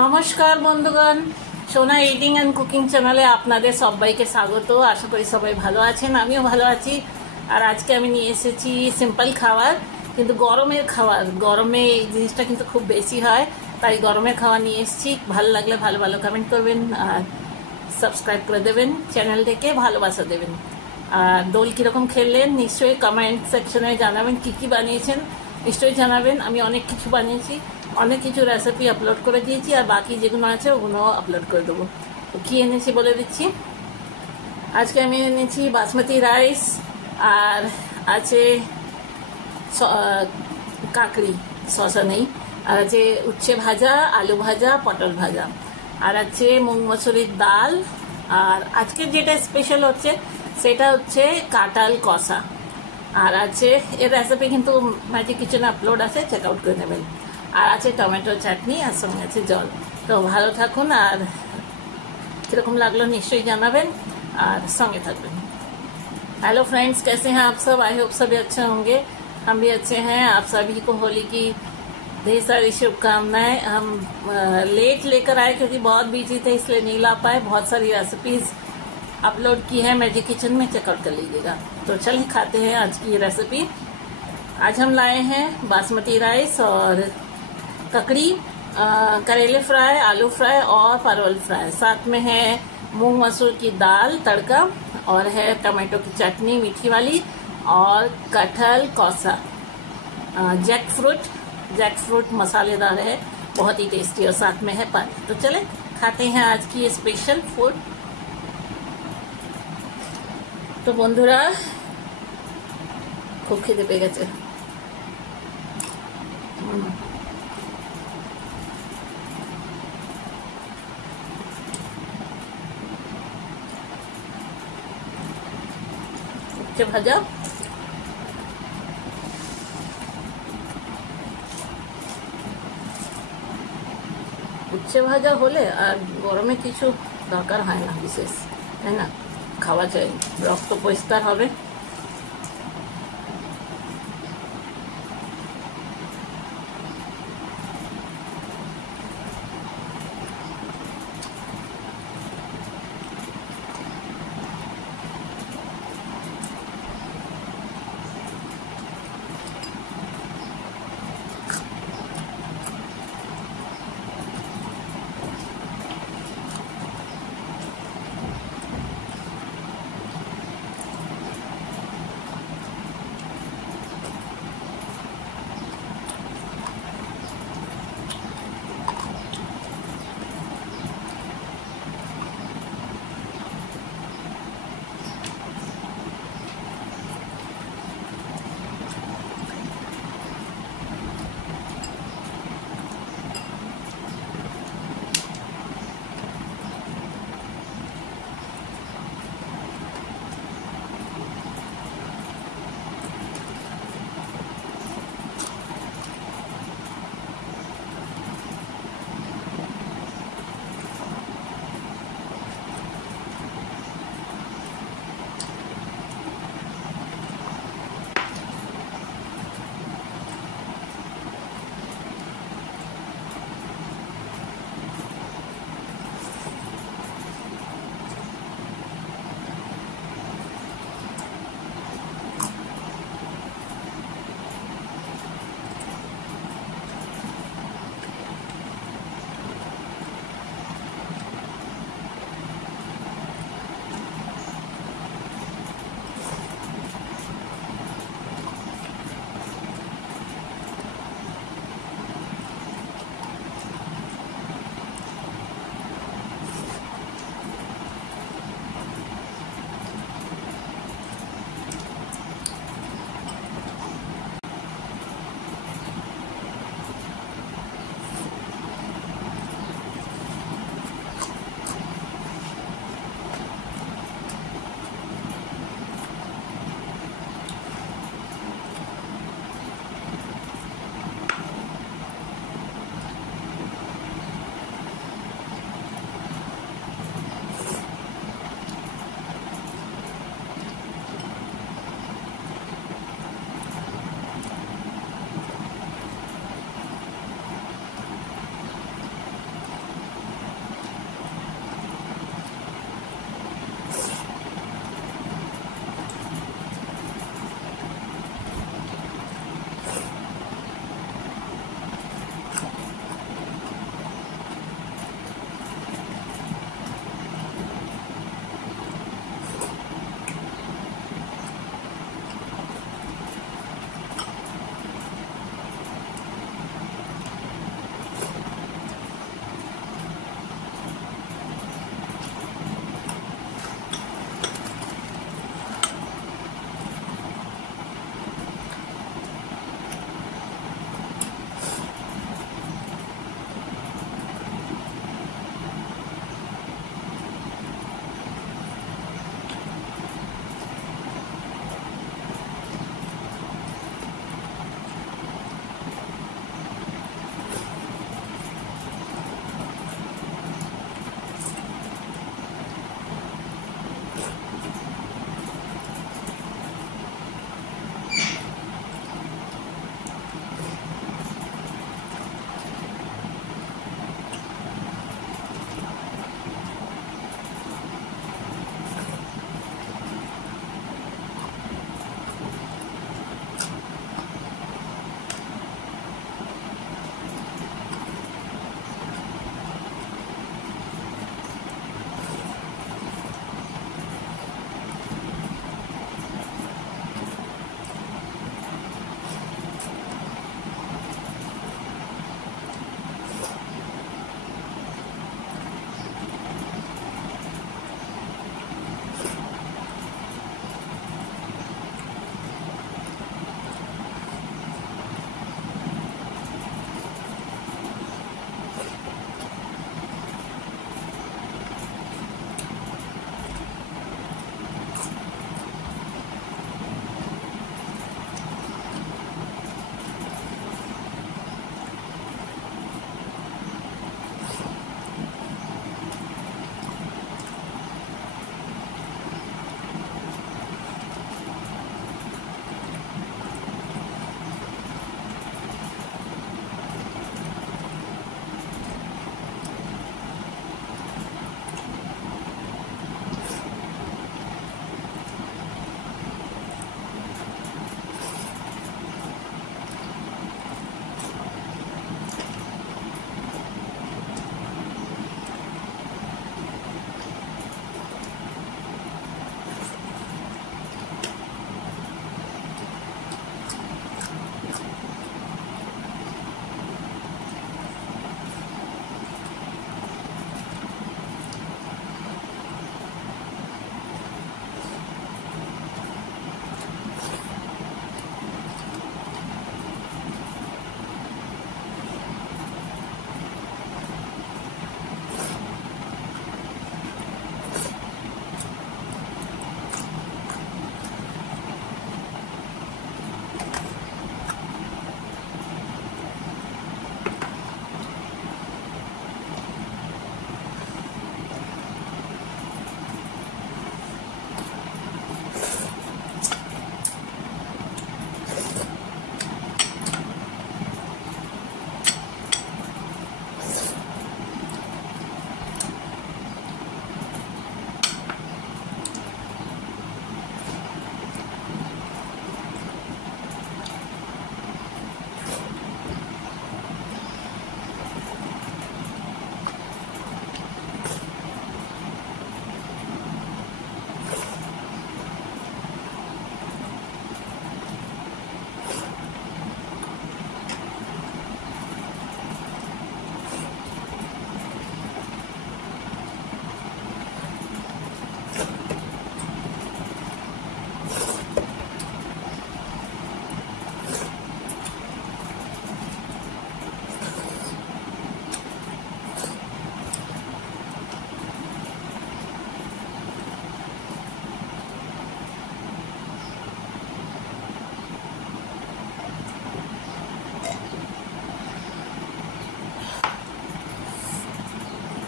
নমস্কার বন্ধুগণ, সোনা ইটিং অ্যান্ড কুকিং চ্যানেলে আপনাদের সবাইকে স্বাগত। আশা করি সবাই ভালো আছেন, আমিও ভালো আছি। আর আজকে আমি নিয়ে এসেছি সিম্পল খাবার, কিন্তু গরমের খাবার। গরমে এই জিনিসটা কিন্তু খুব বেশি হয়, তাই গরমের খাবার নিয়ে এসেছি। ভালো লাগলে ভালো ভালো কমেন্ট করবেন আর সাবস্ক্রাইব করে দেবেন, চ্যানেলটাকে ভালোবাসা দেবেন। আর দোল কীরকম খেললেন নিশ্চয়ই কমেন্ট সেকশনে জানাবেন। কী কী বানিয়েছেন নিশ্চয়ই জানাবেন। আমি অনেক কিছু বানিয়েছি, অনেক কিছু রেসিপি আপলোড করে দিয়েছি, আর বাকি যেগুলো আছে ওগুলো আপলোড করে দেবো। তো কী এনেছি বলে দিচ্ছি। আজকে আমি এনেছি বাসমতি রাইস, আর আছে কাকড়ি, শসা নেই, আর আছে উচ্ছে ভাজা, আলু ভাজা, পটল ভাজা, আর আছে মুগ মসুরির ডাল। আর আজকে যেটা স্পেশাল হচ্ছে সেটা হচ্ছে কাঁঠাল কষা। আর আছে এর রেসিপি কিন্তু ম্যাজিক কিচেনে আপলোড আছে, চেক আউট করে নেবেন। আর আছে টমেটো চাটনি, আর সঙ্গে আছে জল। তো ভালো থাকুন, আর কীরকম লাগলো নিশ্চয়ই জানাবেন, আর সঙ্গে থাকবেন। हेलो फ्रेंड्स, कैसे हैं आप सब? आई होप सभी अच्छे होंगे, हम भी अच्छे हैं। आप सभी को होली की ढेर सारी शुभकामनाएं। हम लेट लेकर आए क्योंकि बहुत बिजी थे, इसलिए नहीं ला पाए। बहुत सारी रेसिपीज अपलोड की है मैजिक किचन में, चेकआउट कर लीजिएगा। तो चलिए खाते हैं आज की ये रेसिपी। आज हम लाए हैं बासमती राइस और ककड़ी, करेले फ्राई, आलू फ्राई और परवल फ्राई। साथ में है मूंग मसूर की दाल तड़का, और है टमाटो की चटनी मीठी वाली, और कटहल कौसा। जैक फ्रूट मसालेदार है, बहुत ही टेस्टी, और साथ में है पानी। तो चले खाते हैं आज की ये स्पेशल फूड। तो बंधुरा खूब খিদে পেয়ে গেছে। উচ্ছে ভাজা, উচ্ছে ভাজা হলে আর গরমে কিছু দরকার হয় না বিশেষ, তাই না? খাওয়া চাই, রক্ত পরিষ্কার হবে।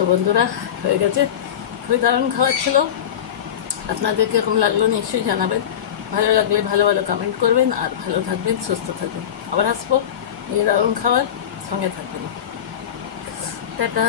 তো বন্ধুরা হয়ে গেছে, খুবই দারুণ খাবার ছিল। আপনাদের কীরকম লাগলো নিশ্চয়ই জানাবেন। ভালো লাগলে ভালো ভালো কমেন্ট করবেন, আর ভালো থাকবেন, সুস্থ থাকবেন। আবার আসবো এই দারুণ খাবার, সঙ্গে থাকবেন। টাটা।